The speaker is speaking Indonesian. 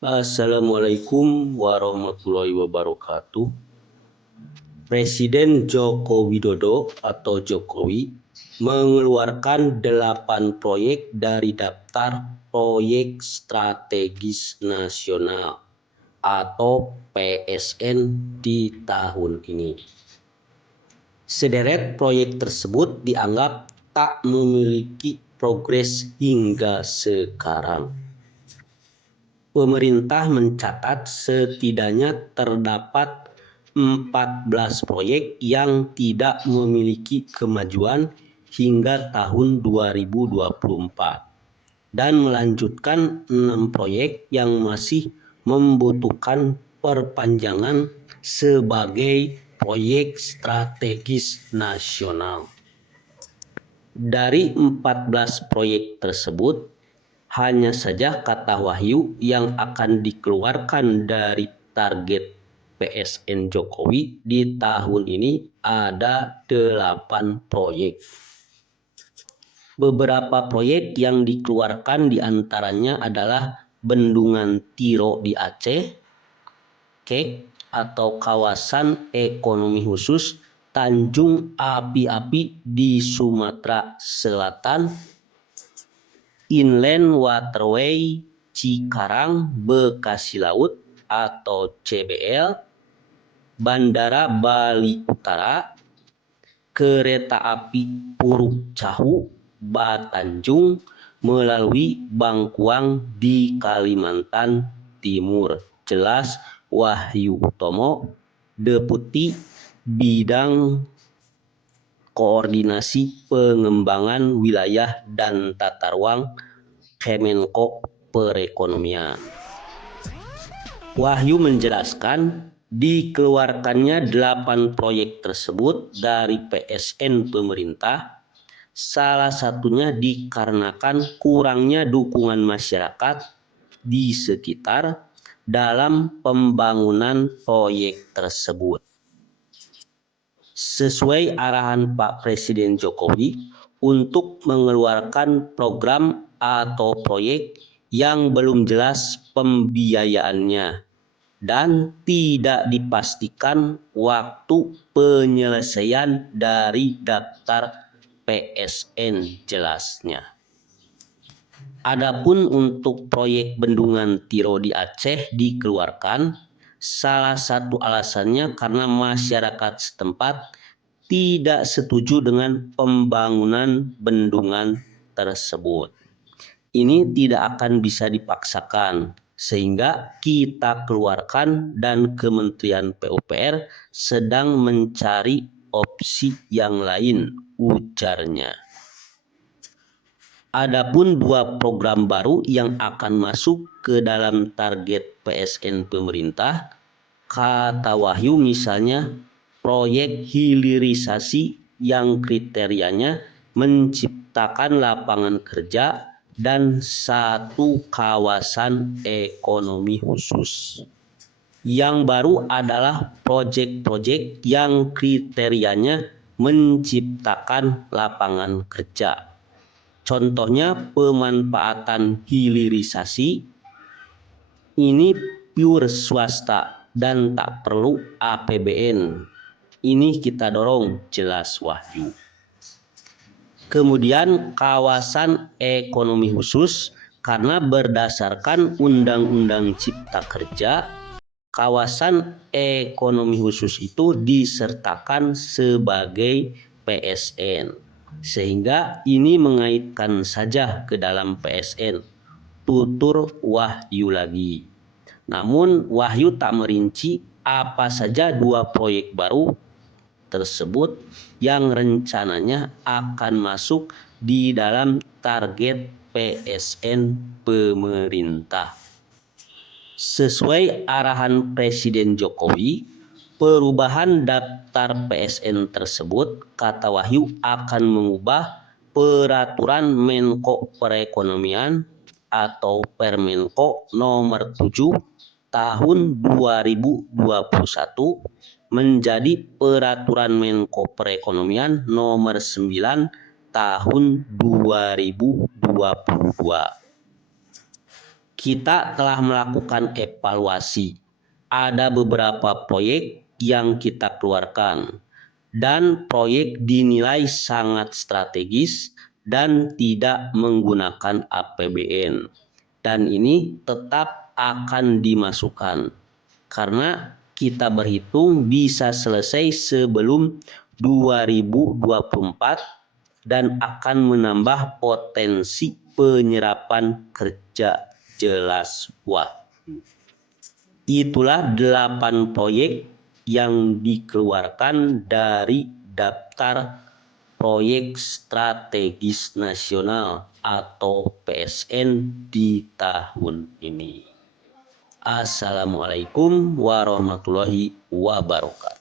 Assalamualaikum warahmatullahi wabarakatuh. Presiden Joko Widodo atau Jokowi mengeluarkan 8 proyek dari daftar proyek strategis nasional atau PSN di tahun ini. Sederet proyek tersebut dianggap tak memiliki progres hingga sekarang. Pemerintah mencatat setidaknya terdapat 14 proyek yang tidak memiliki kemajuan hingga tahun 2024 dan melanjutkan 6 proyek yang masih membutuhkan perpanjangan sebagai proyek strategis nasional. Dari 14 proyek tersebut, hanya saja kata Wahyu yang akan dikeluarkan dari target PSN Jokowi di tahun ini ada 8 proyek. Beberapa proyek yang dikeluarkan diantaranya adalah Bendungan Tiro di Aceh, KEK atau Kawasan Ekonomi Khusus Tanjung Api-Api di Sumatera Selatan, Inland Waterway Cikarang Bekasi Laut atau CBL, Bandara Bali Utara, Kereta Api Puruk Cahu Batanjung melalui Bangkuang di Kalimantan Timur. Jelas Wahyu Utomo, Deputi Bidang Koordinasi Pengembangan Wilayah dan Tata Ruang Kemenko Perekonomian. Wahyu menjelaskan dikeluarkannya 8 proyek tersebut dari PSN pemerintah, salah satunya dikarenakan kurangnya dukungan masyarakat di sekitar dalam pembangunan proyek tersebut. Sesuai arahan Pak Presiden Jokowi untuk mengeluarkan program atau proyek yang belum jelas pembiayaannya dan tidak dipastikan waktu penyelesaian dari daftar PSN jelasnya. Adapun untuk proyek Bendungan Tiro di Aceh dikeluarkan, salah satu alasannya karena masyarakat setempat tidak setuju dengan pembangunan bendungan tersebut. Ini tidak akan bisa dipaksakan, sehingga kita keluarkan dan Kementerian PUPR sedang mencari opsi yang lain, ujarnya. Adapun 2 program baru yang akan masuk ke dalam target PSN pemerintah, kata Wahyu misalnya proyek hilirisasi yang kriterianya menciptakan lapangan kerja dan 1 kawasan ekonomi khusus. Yang baru adalah proyek-proyek yang kriterianya menciptakan lapangan kerja. Contohnya pemanfaatan hilirisasi ini pure swasta dan tak perlu APBN. Ini kita dorong, jelas Wahyu. Kemudian kawasan ekonomi khusus karena berdasarkan Undang-Undang Cipta Kerja, kawasan ekonomi khusus itu disertakan sebagai PSN. Sehingga ini mengaitkan saja ke dalam PSN, tutur Wahyu lagi. Namun Wahyu tak merinci apa saja 2 proyek baru tersebut yang rencananya akan masuk di dalam target PSN pemerintah. Sesuai arahan Presiden Jokowi, perubahan daftar PSN tersebut, kata Wahyu, akan mengubah peraturan Menko Perekonomian atau Permenko nomor 7 tahun 2021 menjadi peraturan Menko Perekonomian nomor 9 tahun 2022. kita telah melakukan evaluasi. Ada beberapa proyek yang kita keluarkan dan proyek dinilai sangat strategis dan tidak menggunakan APBN. Dan ini tetap akan dimasukkan karena kita berhitung bisa selesai sebelum 2024 dan akan menambah potensi penyerapan kerja jelas. Itulah 8 proyek yang dikeluarkan dari daftar proyek strategis nasional atau PSN di tahun ini. Assalamualaikum warahmatullahi wabarakatuh.